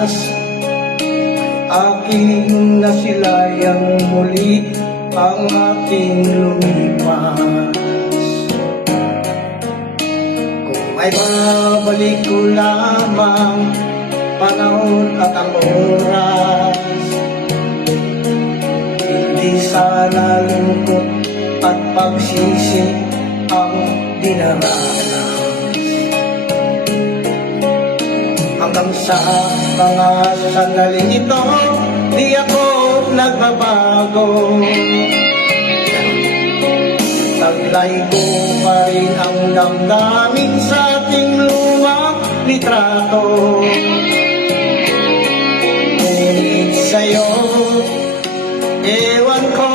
oras, aking nasilayang muli ang aking lumipas. Kung may babalik ko lamang panahon at ang oras, hindi sana lungkot at pagsisi ang dinaranas. Hanggang sa mga sandaling ito, di ako nagbabago. Taglay ko pa rin ang damdamin sa ating lumang litrato. Ngunit sa'yo, ewan ko,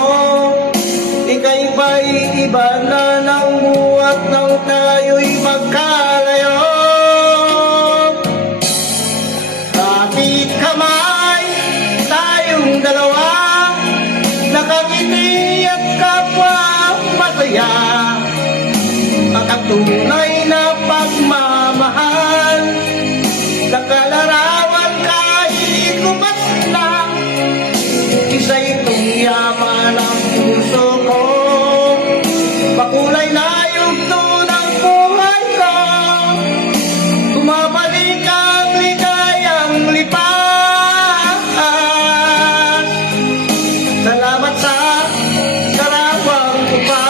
ika'y ba'y iba na ng buhat nang tayo'y magkalayo. Kapit kamay, tayong dalawa, nakangiti at kapwa masaya. At ang tunay na pagmamahal, nakalarawan kahit lumas na. Isa itong yaman ang puso ko, makulay na yugto ng buhay ko. Tumabalik ang ligayang lipas. Salamat sa karawang upas.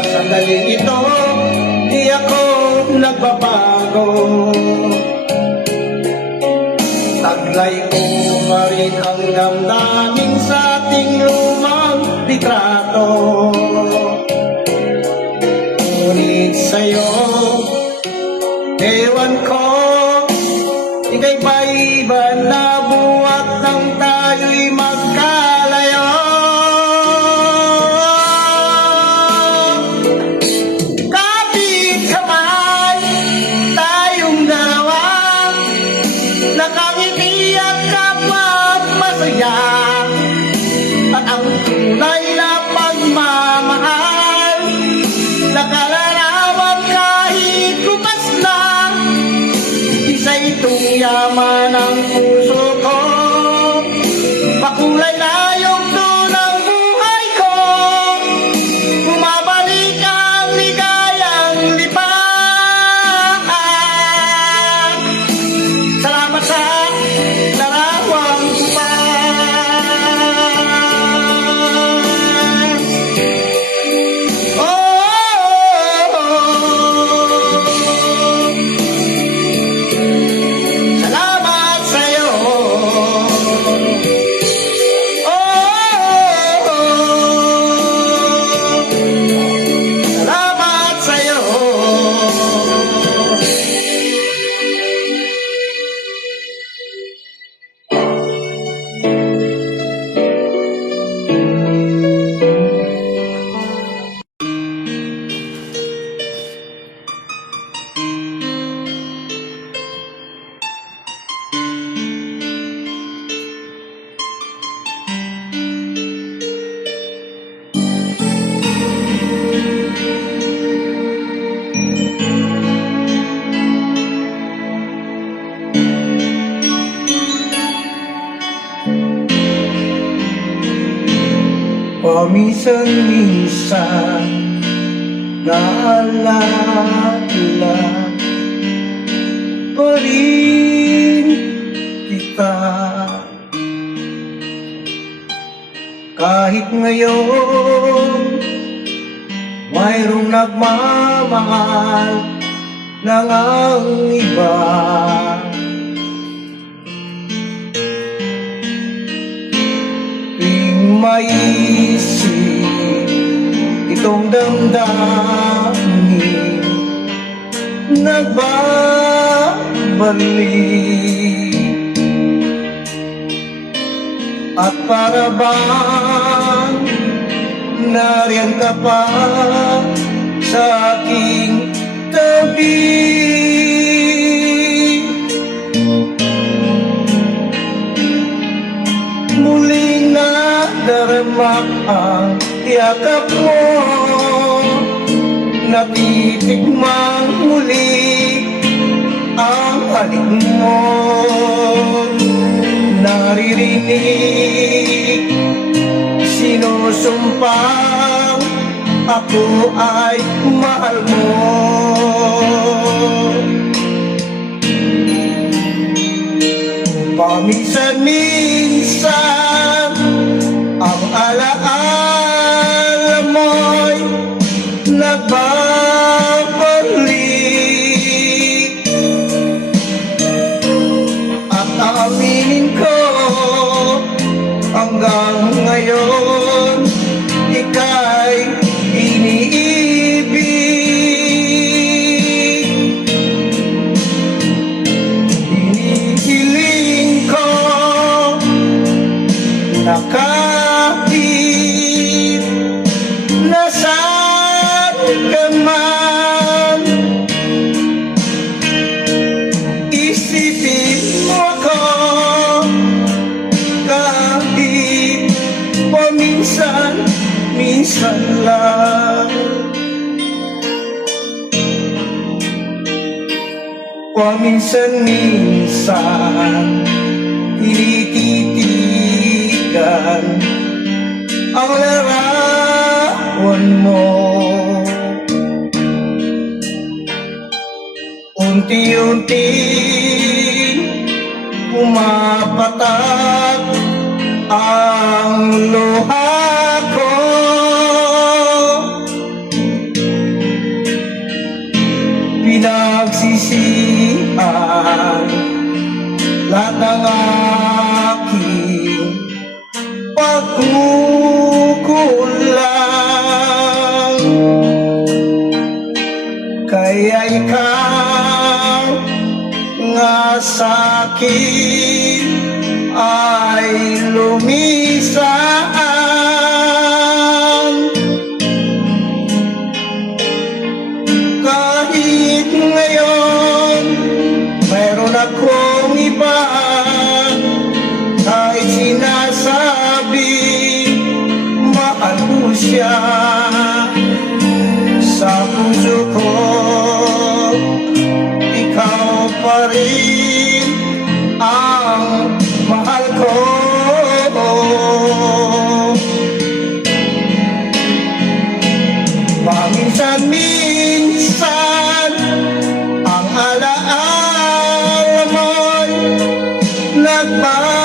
Sandaling ito, di ako nagbabago. Taglay ko pa rin ang damdamin sa ating lumang litrato. Ngunit sa'yo, ewan ko, ika'y ba'y iba na buhat nang tayo'y magkalayo. Nakangiti at kapwa masaya, at ang tunay na pagmamahal, nakalarawan kahit kupas na. Isa itong yaman ng puso ko, makulay na yugto ng buhay ko. Bumabalik ang ligayang lipas. Salamat sa larawang upas. Oh, oh, oh. Salamat sa'yo. Oh, oh, oh. Salamat sa'yo. Paminsan-minsan naalala pa rin kita. Kahit ngayon mayroong nagmamahal ng ang iba. Maisip itong damdamin, nagbabalik. At para bang nariyan ka pa sa aking tabi. ang yakap mo, natitikmang muli ang halik mo. Naririnig, sinusumpang ako ay mahal mo. Paminsan-minsan ang alaala mo'y nagbabalik, at aaminin ko hanggang ngayon ika'y iniibig. Hinihiling ko na kahit nasaan ka man, isipin mo ako kahit paminsan-minsan lang. Paminsan-minsan tinititigan ang larawan mo. Unti-unti pumapatak ang luha ko. Pinagsisihan lahat ng aking pagkukulang, kaya ikaw nga sa'kin ay lumisaan. Kahit ngayon mayroon akong iba, kahit sinasabi mahal ko siya, sa puso ko ikaw pa rin ang mahal ko. Paminsan-minsan ang alaala mo'y nagbabalik,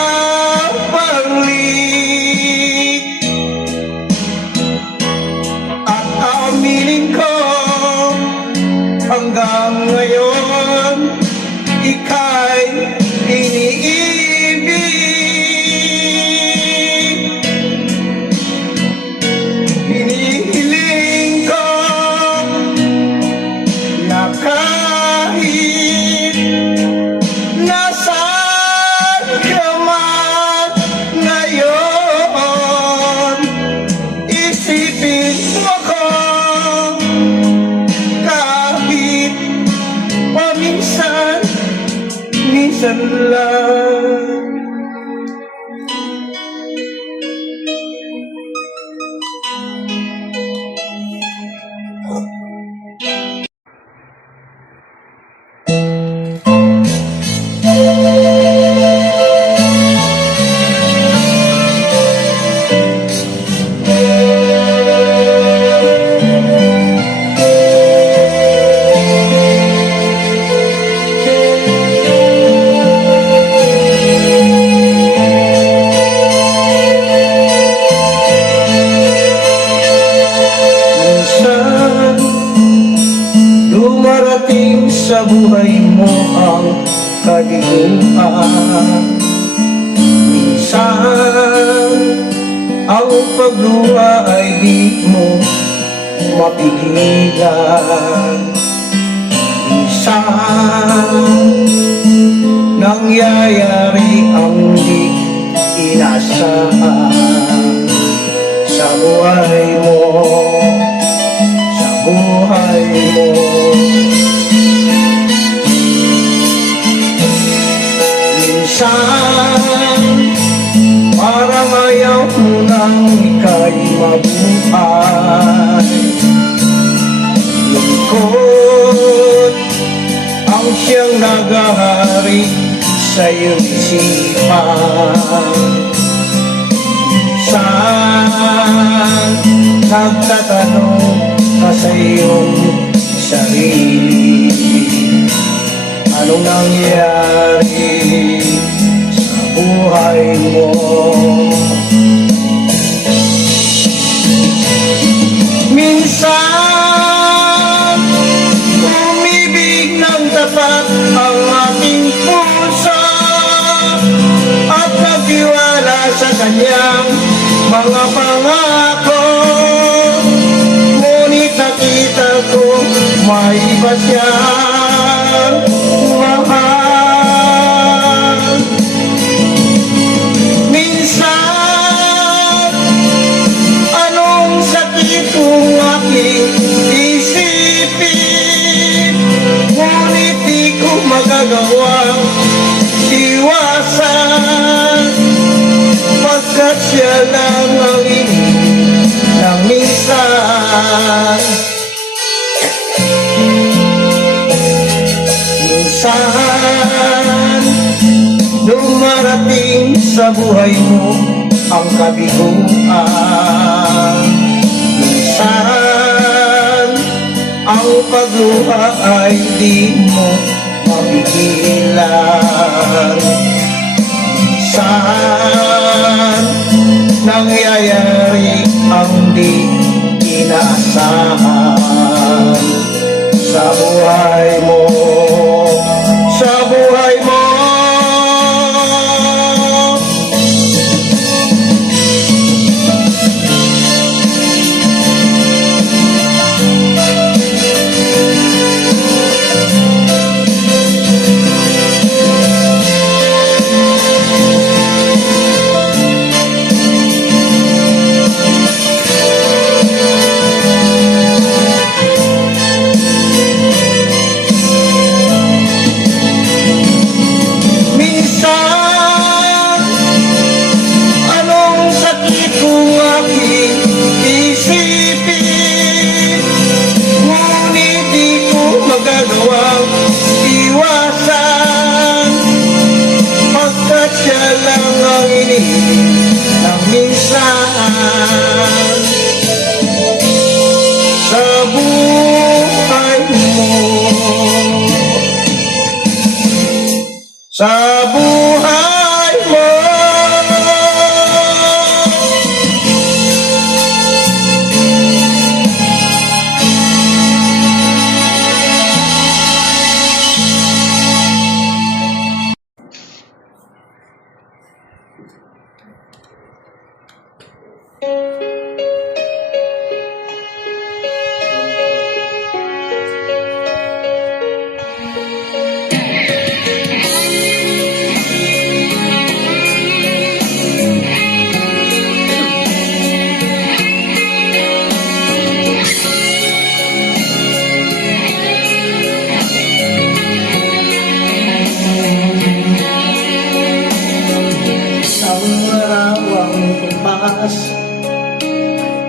at aminin ko hanggang ngayon ika'y iniibig. Hinihiling ko na kahit nasaan ka man ngayon, isipin mo ko kahit paminsan-minsan lang. Dumarating sa buhay mo ang kaliguan. Minsan ang pagluha ay di mo mapigilan. Minsan nangyayari ang di inasahan sa buhay mo, sa buhay mo. Minsan parang ayaw mo nang ika'y buhay. Lungkot ang siyang nagahari sa iyong isipan. Saan nagtatanong ka sa iyong sarili, anong nangyari sa buhay mo? Minsan umibig ng tapat ang ating puso at nagtiwala sa kanyang mga pangako. Ngunit nakita ko may iba siyang mahal. Minsan anong sakit kung aking isipin, ngunit di ko magagawang iwasan, pagkat siya lang ang inig ng minsan. Minsan dumarating sa buhay mo ang kabiguan. Minsan ang pagluha ay di mo mapigilan. Minsan nangyayari ang di inaasahan sa buhay mo, sa buhay mo. Nang minsan sa buhay mo, sa buhay mo.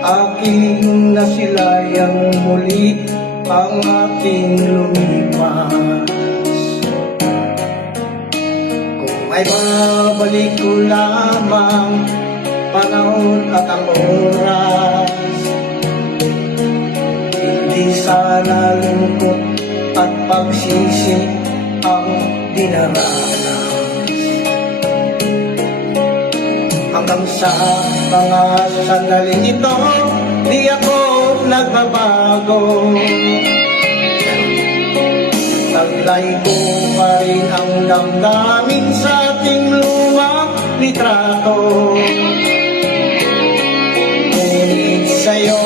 Aking nasilayang muli ang ating lumipas. Kung may babalik ko lamang panahon at ang oras, hindi sana lungkot at pagsisi ang dinaranas. Hanggang sa mga sandaling ito, di ako nagbabago. Taglay ko pa rin ang damdamin sa ating lumang litrato. Ngunit sa'yo,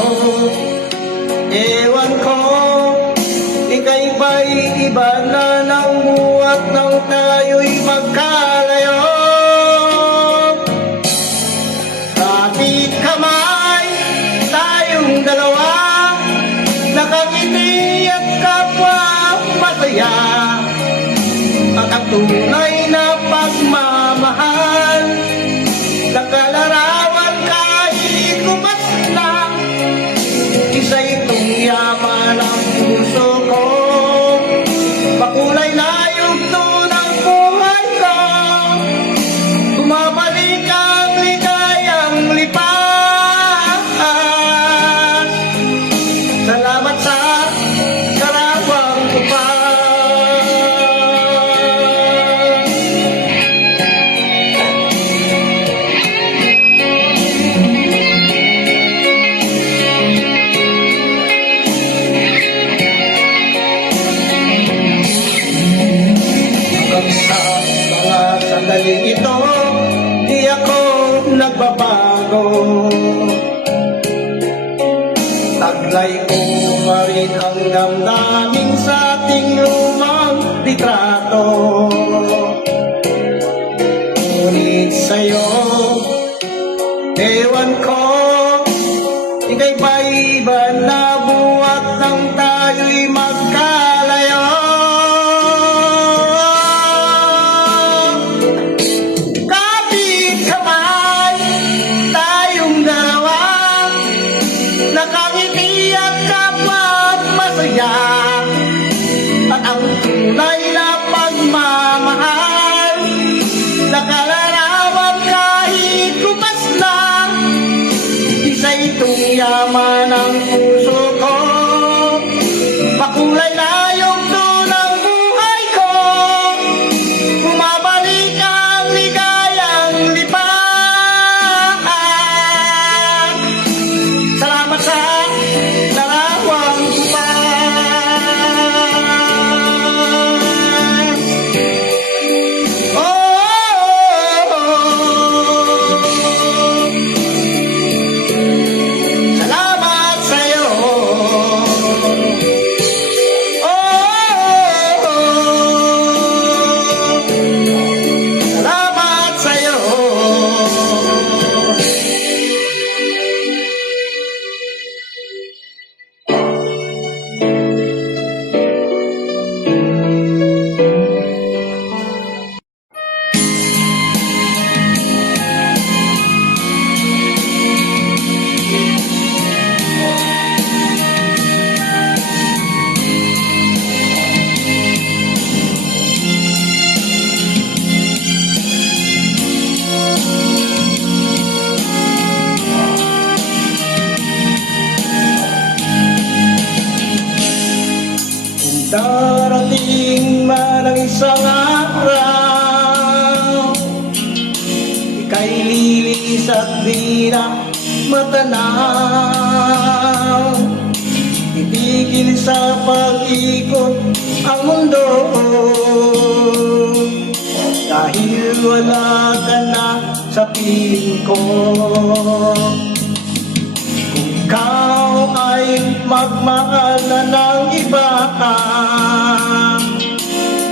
ewan ko, ika'y ba'y iba na ng buhat nang tayo'y magkalayo. Kapit kamay, tayong dalawa, nakangiti at kapwa masaya. At ang tunay na pagmamahal, nakalarawan kahit kumas na damdamin sa ating lumang litrato. Ngunit sa'yo, ewan ko, ika'y maiba na buhat nang tayo'y magkalayo. Kapit kamay, tayong dalawa, nakangiti at kapag masaya, at ang tunay na pagmamahal, nakalarawan kahit kupas lang. Isa itong yaman ng puso ko, pakulay na yugto ng buhay ko, bumabalik ang ligayang lipat. Salamat sa narawang kupas. Salamat sa'yo. Salamat sa'yo. Darating man ang isang araw, ika'y lilis at di na matanaw. Titigil sa pag-ikot ang mundo, dahil wala ka na sa piling ko. Ikaw ay magmahal na ng iba,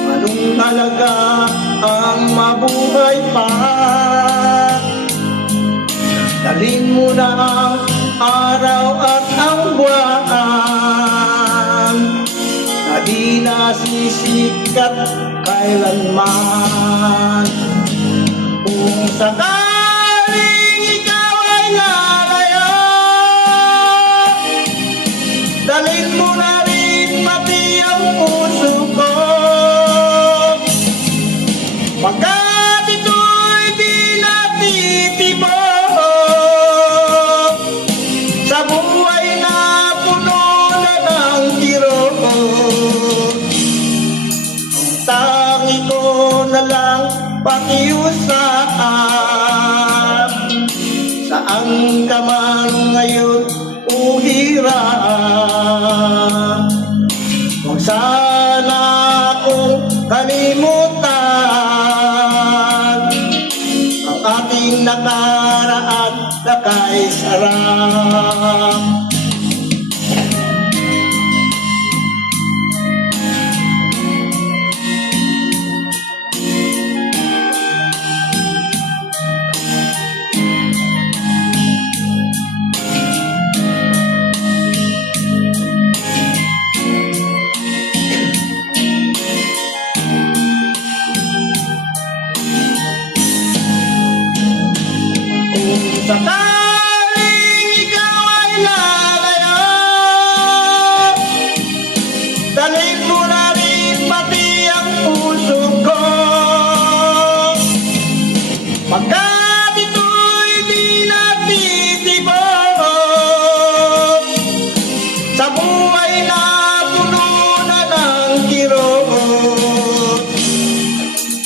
anong halaga ang mabuhay pa? Dalhin mo na ang araw at ang buwan, na di nasisikat kailanman. Kung sakaling ikaw ay lalayo, dalhin mo na rin pati ang puso ko, pagkat ito'y di natitibok sa buhay na puno na ng kirot. Ang tangi ko na lang pakiusap, saan ka man ngayon o hirap, huwag sana akong kalimutan ang ating nakaraan na kay sarap. Sakaling ikaw ay lalayo, dalhin mo na rin pati ang puso ko, pagkat ito'y di natitibok sa buhay na puno na ng kirot.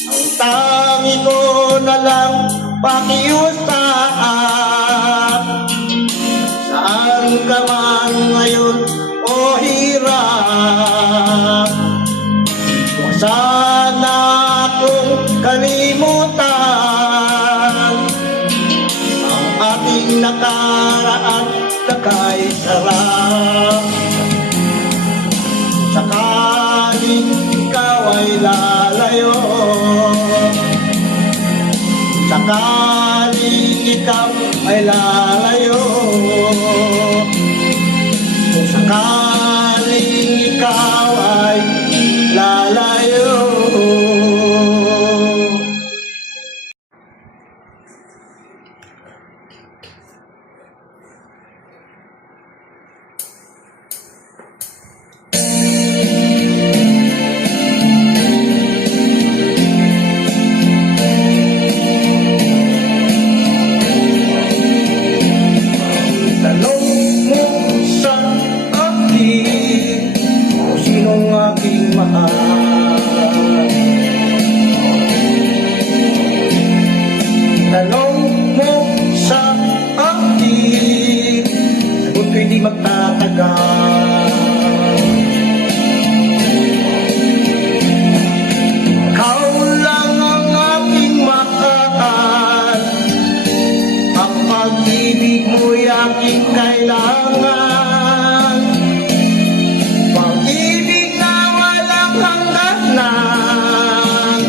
Ang tangi ko na lang pakiusap, saan ka man ngayon o hirap, lalayo. Sakaling ikaw ay lalayo, kung sakaling ikaw ay lalayo. Tanong mo sa akin, sagot ko'y di magtatagal. Ikaw lang ang aking mahal, ang pag-ibig mo'y aking kailangan. Pag-ibig na walang hangganan,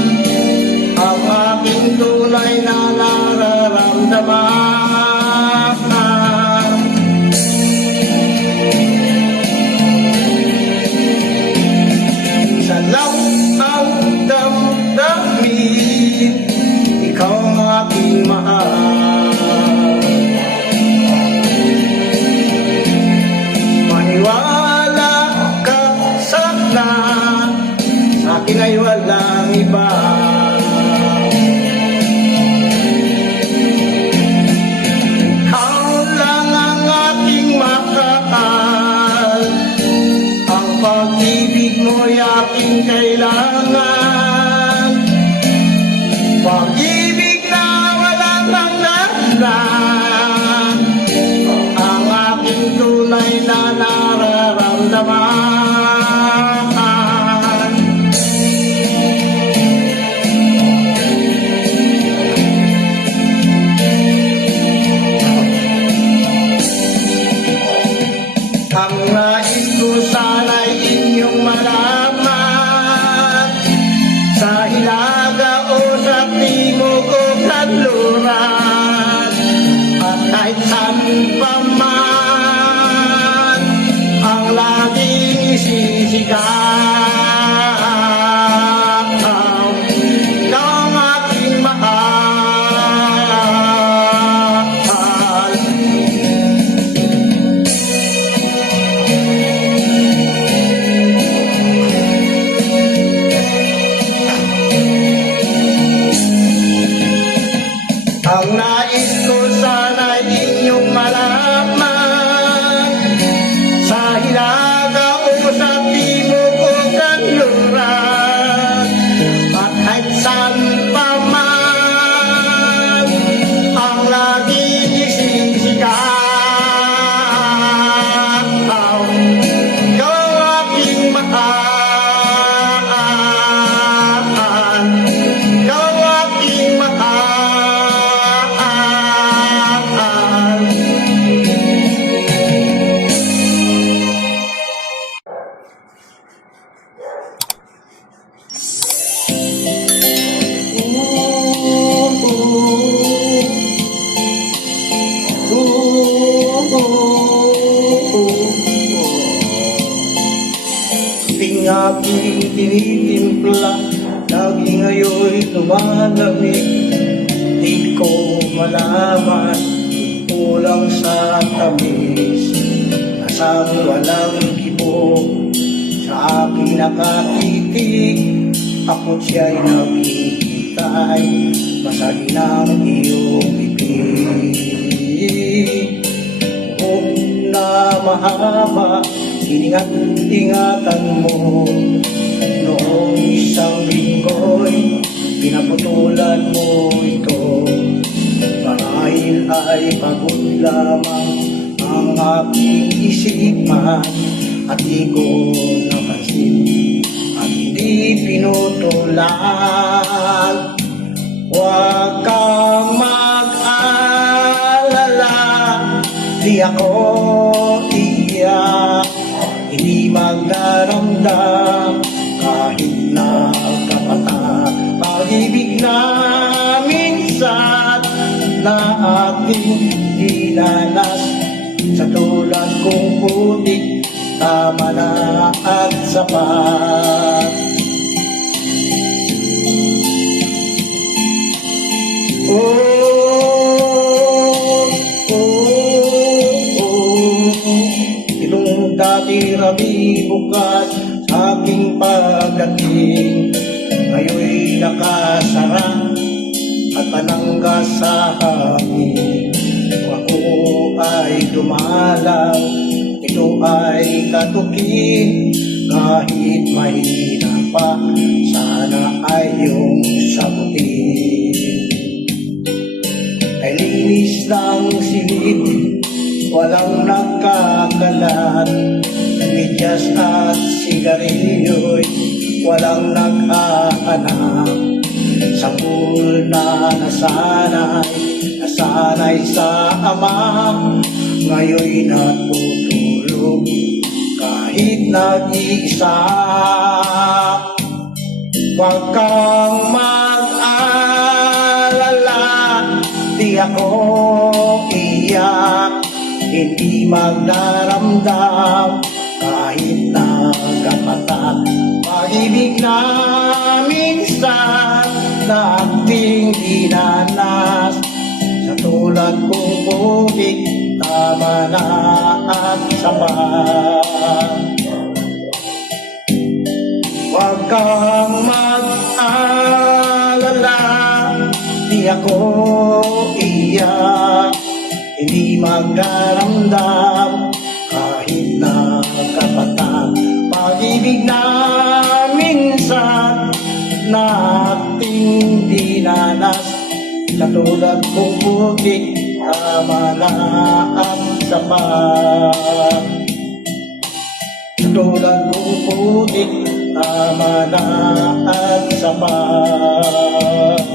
ang aking tunay na nararamdaman. Isa lang ang damdamin, ikaw ang aking mahal. Maniwala ka sana, sa akin ay walang iba. Pag-ibig mo'y aking kailangan, pag-ibig na walang hangganan, ang aking tunay na nararamdaman. Ang nais ko sana'y inyong malaman, sa hilaga o sa timog o kanluran, at kahit saan pa man, ang laging sisigaw. Ikaw ang aking mahal. Ang nais ko sana'y inyong malaman, sa hilaga o sa timog o kanluran, at kahit saan pa man, ang laging isisigaw. Ikaw ang aking mahal, ikaw ang aking mahal. Ting aking tinitimpla, lagi ngayon'y lumalamig. Di ko malaman, kulang sa tamis, asang walang kibo sa aking nakatitig. Ako't siya'y naghihintay, masali ng iyong ibig. Huwag na mahaba, ingat-ingatan mo. Noong isang linggo'y pinaputulan mo ito. Marahil ay pagod lamang ang aking isipan, at di ko napansin at hindi pinutulan. Huwag kang mag-alala, di ako iyak, hindi magdaramdam kahit na aking dinanas. Sa tulad kong putik, tama na at sapat. Itong dati rabi bukas aking pagdating, ngayon'y nakasara at panangga sa hangin. Ako ay dumalaw, ito ay katukin, kahit mahina pa, sana ay iyong sagutin. Ay linis ng silid, walang nagkakalat, medyas at sigarilyo'y walang nag-aanap. Sanggol na nasanay sa ama, ngayon'y natutulog kahit nag-iisa. Huwag kang mag-alala, di ako iyak, hindi magdaramdam kahit nagkapatat. Pag-ibig na minsan na ating dinanas, sa tulad kong putik, tama na at sapat. Huwag kang mag-alala, di ako iyak, hindi magdaramdam kahit nagkapatat. Pag-ibig na minsan na ating dinanas, sa tulad kong putik, tama na at sapat. Sa tulad kong putik, tama na at sapat.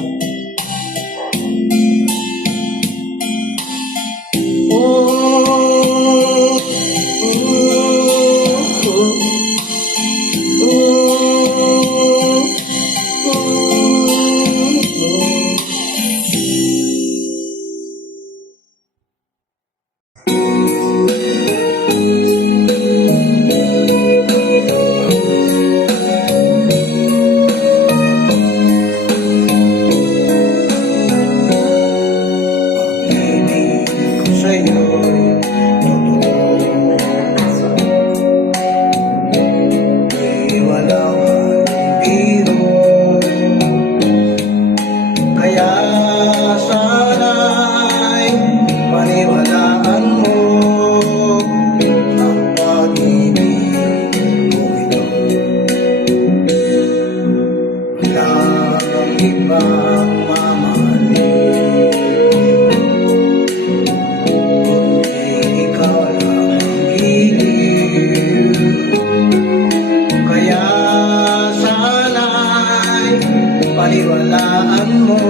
Paniwalaan mo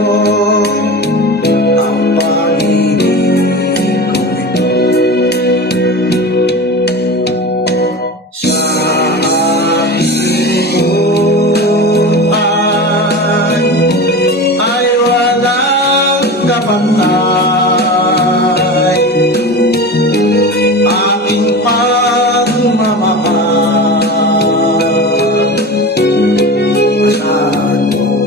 ang pag-ibig ko ito. Sa aking buhay ay walang kapantay, aking pagmamahal. Saan mo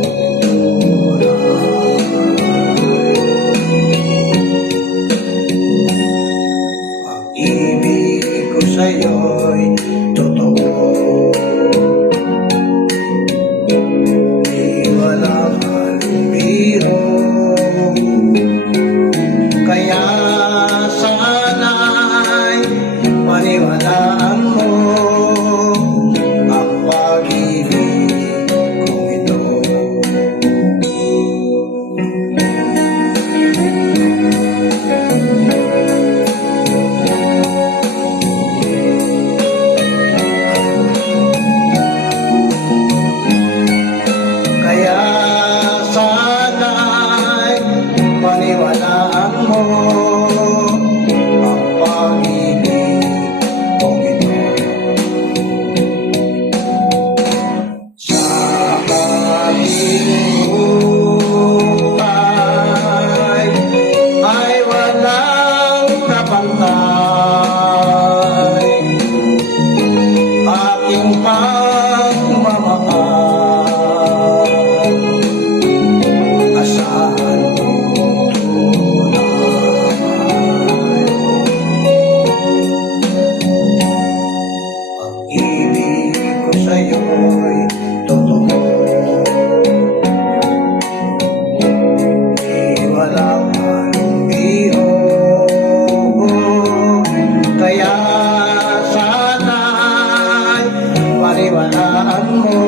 paniwalaan mo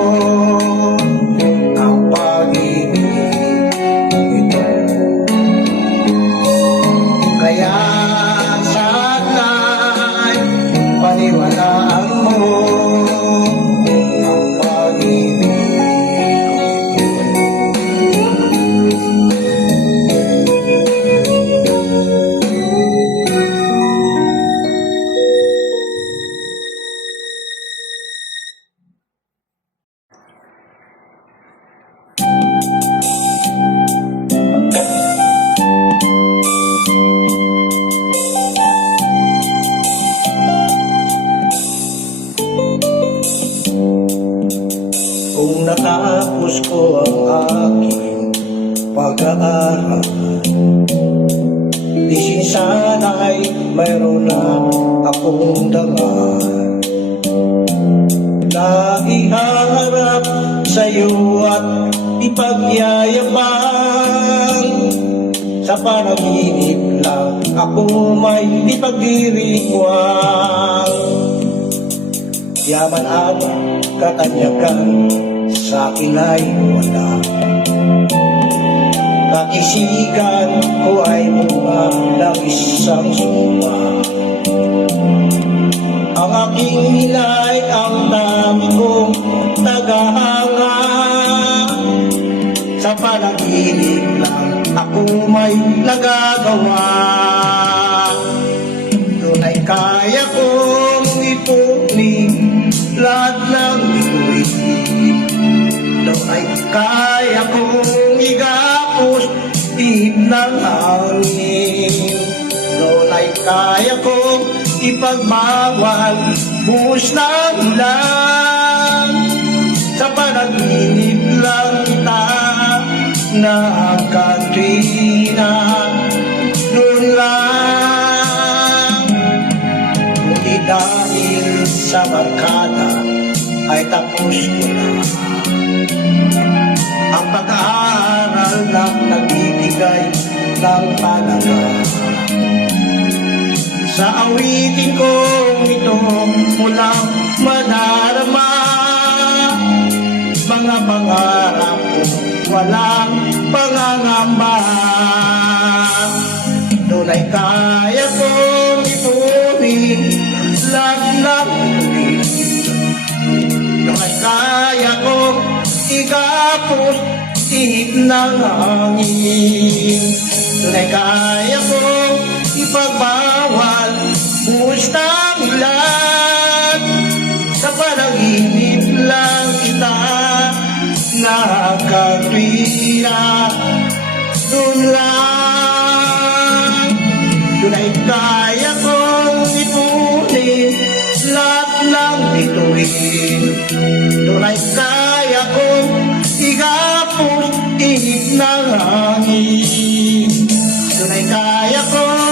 ang pag-ibig ito. Kaya sana'y paniwalaan mo ang pag-ibig kung natapos ko ang aking pag-aaral, di sana'y mayroon na akong dangal na iharap sa'yo at ipagyayabang. Sa panaginip lang ako may ipagdiriwang. Yaman at katanyagan sa akin ay wala. Kakisigan ko ay bunga ng isang suma. Ang aking nilay ang dami kong tagahanga. Sa panaginip lang ako may nagagawa. Doon ay kaya kong ipunin lahat ng ito'y. Doon ay kaya kong igapos ihip ng hangin. Doon ay kaya kong ipagbawal buhos ng ulan. Sa panaginip lang kita nakatuwina. Doon lang, ngunit dahil sa barkada ay tapos ko na ang pag-aaral na nagbibigay ng palaga. Sa awitin kong ito mulang madarama, mga pangarap ko walang pangangamba. Doon ay kaya kong ipunin lahat ng ulit. Doon ay kaya kong ikapos ihip ng hangin. Doon ay kaya kong ipagbawal buhos ng ulan. Sa panaginip lang kita nakatuwira. Doon lang, doon ay kaya kong ipunin lahat ng bituin. Doon ay kaya kong igapos ihip ng hangin. Doon ay kaya kong